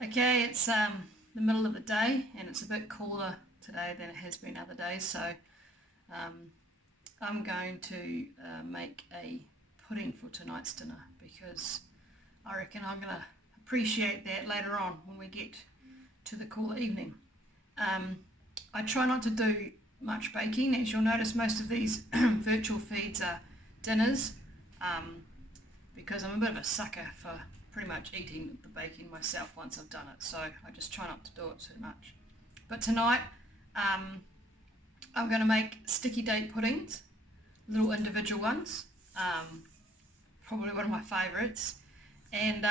Okay, it's the middle of the day and it's a bit cooler today than it has been other days, so I'm going to make a pudding for tonight's dinner because I reckon I'm going to appreciate that later on when we get to the cooler evening. I try not to do much baking. As you'll notice, most of these virtual feeds are dinners because I'm a bit of a sucker for pretty much eating the baking myself once I've done it, so I just try not to do it too much. But tonight I'm going to make sticky date puddings, little individual ones, probably one of my favourites. And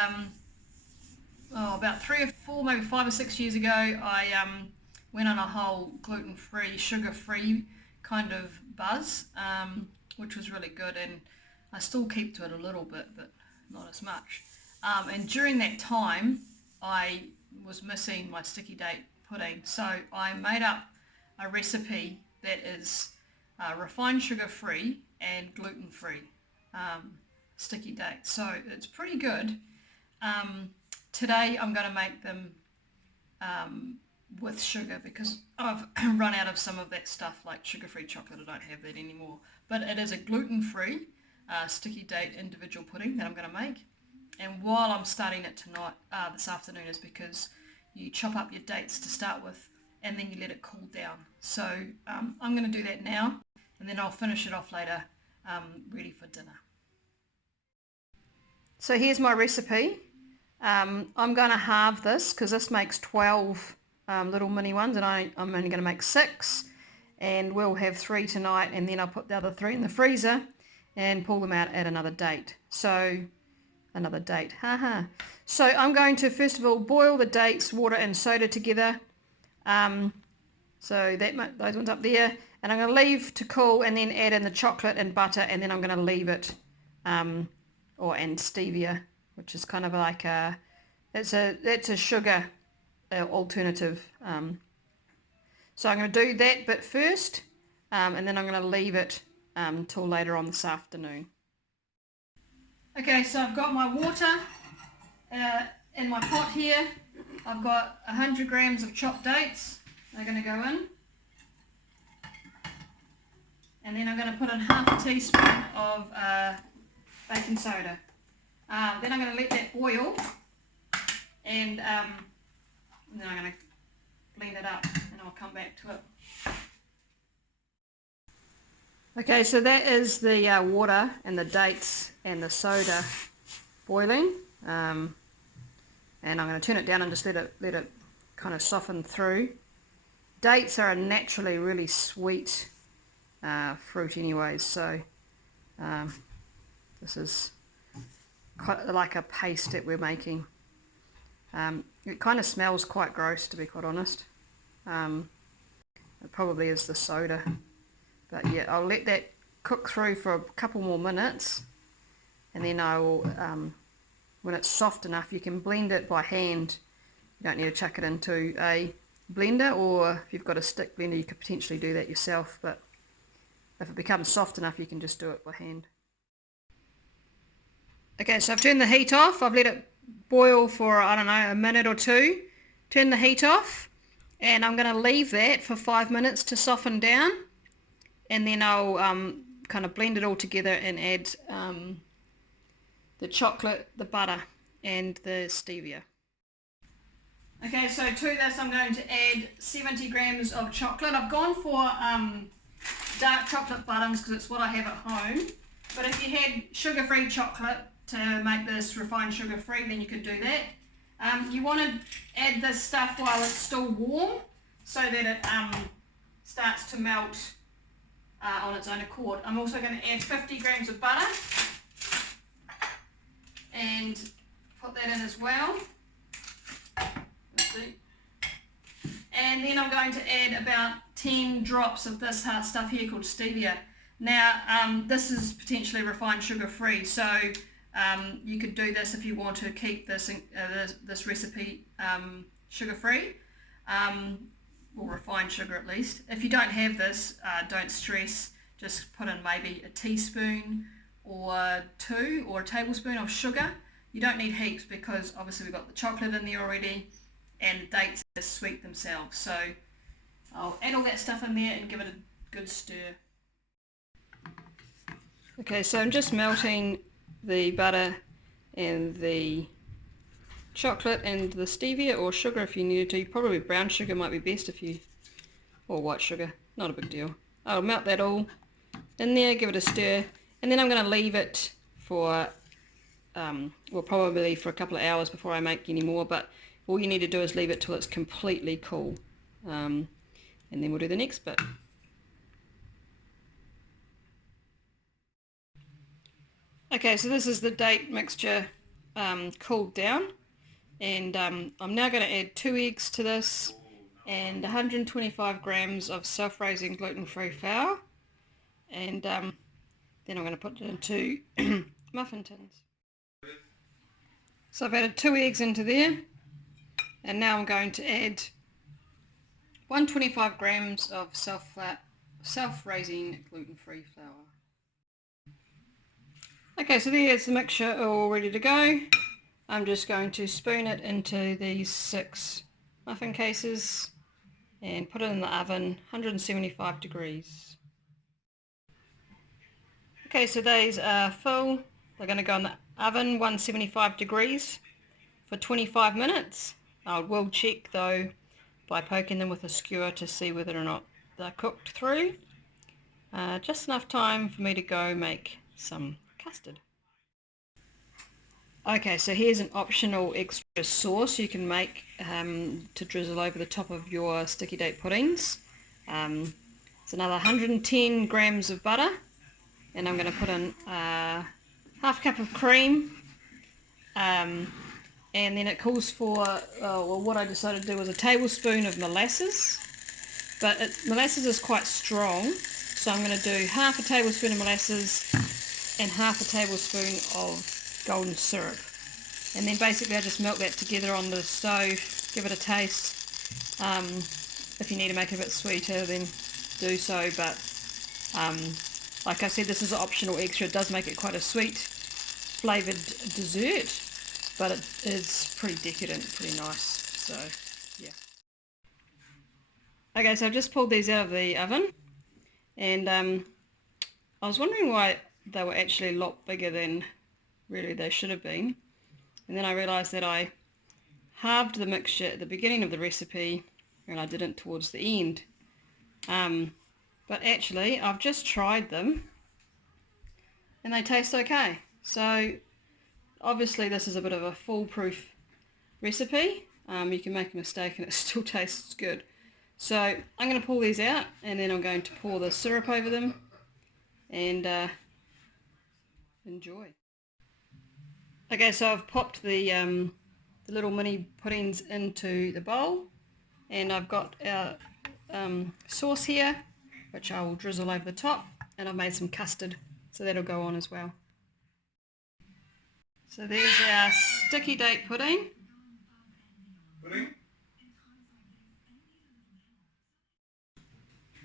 about 3 or 4, maybe 5 or 6 years ago, I went on a whole gluten-free, sugar-free kind of buzz, which was really good, and I still keep to it a little bit, but not as much. And during that time, I was missing my sticky date pudding, so I made up a recipe that is refined sugar-free and gluten-free sticky date. So it's pretty good. Today I'm going to make them with sugar because I've run out of some of that stuff like sugar-free chocolate. I don't have that anymore. But it is a gluten-free sticky date individual pudding that I'm going to make. And while I'm starting it tonight, this afternoon, is because you chop up your dates to start with and then you let it cool down. So I'm going to do that now and then I'll finish it off later, ready for dinner. So here's my recipe. I'm going to halve this because this makes 12 little mini ones and I'm only going to make 6, and we'll have 3 tonight, and then I'll put the other 3 in the freezer and pull them out at another date. So So I'm going to first of all boil the dates, water and soda together. So those ones up there, and I'm going to leave to cool and then add in the chocolate and butter, and then I'm going to leave it, and stevia, which is kind of like that's a sugar alternative. So I'm going to do that bit first, and then I'm going to leave it till later on this afternoon. Okay, so I've got my water in my pot here. I've got 100 grams of chopped dates. They're going to go in. And then I'm going to put in half a teaspoon of baking soda. Then I'm going to let that boil, and then I'm going to blend it up and I'll come back to it. Okay, so that is the water and the dates and the soda boiling, and I'm going to turn it down and just let it kind of soften through. Dates are a naturally really sweet fruit anyways, so this is quite like a paste that we're making. It kind of smells quite gross, to be quite honest. It probably is the soda. But yeah, I'll let that cook through for a couple more minutes, and then I will, when it's soft enough, you can blend it by hand. You don't need to chuck it into a blender, or if you've got a stick blender you could potentially do that yourself, but if it becomes soft enough you can just do it by hand. Okay, so I've turned the heat off. I've let it boil for, I don't know, a minute or two. Turn the heat off, and I'm going to leave that for 5 minutes to soften down. And then I'll kind of blend it all together and add the chocolate, the butter and the stevia. Okay, so to this I'm going to add 70 grams of chocolate. I've gone for dark chocolate buttons because it's what I have at home. But if you had sugar-free chocolate to make this refined sugar-free, then you could do that. You want to add this stuff while it's still warm so that it starts to melt on its own accord. I'm also going to add 50 grams of butter and put that in as well. Let's see. And then I'm going to add about 10 drops of this hard stuff here called stevia. Now this is potentially refined sugar free, so you could do this if you want to keep this this recipe sugar free. Or refined sugar at least. If you don't have this, don't stress, just put in maybe a teaspoon or 2 or a tablespoon of sugar You don't need heaps because obviously we've got the chocolate in there already and the dates are sweet themselves. So I'll add all that stuff in there and give it a good stir. Okay, so I'm just melting the butter and the chocolate and the stevia or sugar if you needed to. Probably brown sugar might be best if you, or white sugar, not a big deal. I'll melt that all in there, give it a stir, and then I'm going to leave it for, well, probably for a couple of hours before I make any more, but all you need to do is leave it till it's completely cool. And then we'll do the next bit. Okay, so this is the date mixture cooled down, and I'm now going to add 2 eggs to this and 125 grams of self-raising gluten-free flour, and then I'm going to put it into muffin tins. So I've added 2 eggs into there, and now I'm going to add 125 grams of self-raising gluten-free flour. Okay, so there's the mixture all ready to go. I'm just going to spoon it into these 6 muffin cases and put it in the oven, 175 degrees. Okay, so these are full. They're going to go in the oven, 175 degrees for 25 minutes. I will check though by poking them with a skewer to see whether or not they're cooked through. Just enough time for me to go make some custard. Okay, so here's an optional extra sauce you can make to drizzle over the top of your sticky date puddings. It's another 110 grams of butter, and I'm going to put in half a cup of cream, and then it calls for, well, what I decided to do was a tablespoon of molasses, but molasses is quite strong, so I'm going to do half a tablespoon of molasses and half a tablespoon of golden syrup, and then basically I just melt that together on the stove, give it a taste. If you need to make it a bit sweeter, then do so, but like I said, this is an optional extra. It does make it quite a sweet flavoured dessert, but it is pretty decadent, pretty nice, so yeah. Okay, so I've just pulled these out of the oven, and I was wondering why they were actually a lot bigger than really they should have been, and then I realised that I halved the mixture at the beginning of the recipe and I did it towards the end, but actually I've just tried them and they taste okay. So obviously this is a bit of a foolproof recipe. You can make a mistake and it still tastes good. So I'm going to pull these out, and then I'm going to pour the syrup over them and enjoy. Okay, so I've popped the little mini puddings into the bowl, and I've got our sauce here, which I will drizzle over the top, and I've made some custard, so that'll go on as well. So there's our sticky date pudding.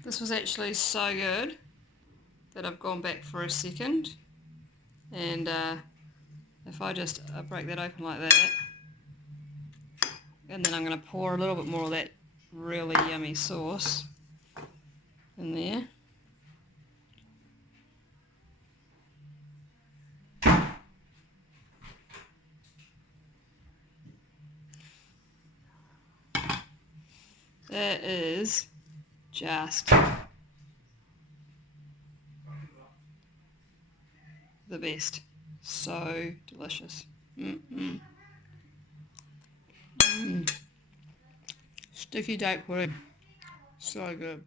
This was actually so good that I've gone back for a second, and if I just break that open like that, and then I'm going to pour a little bit more of that really yummy sauce in there. That is just the best. So delicious. Sticky date pudding. So good.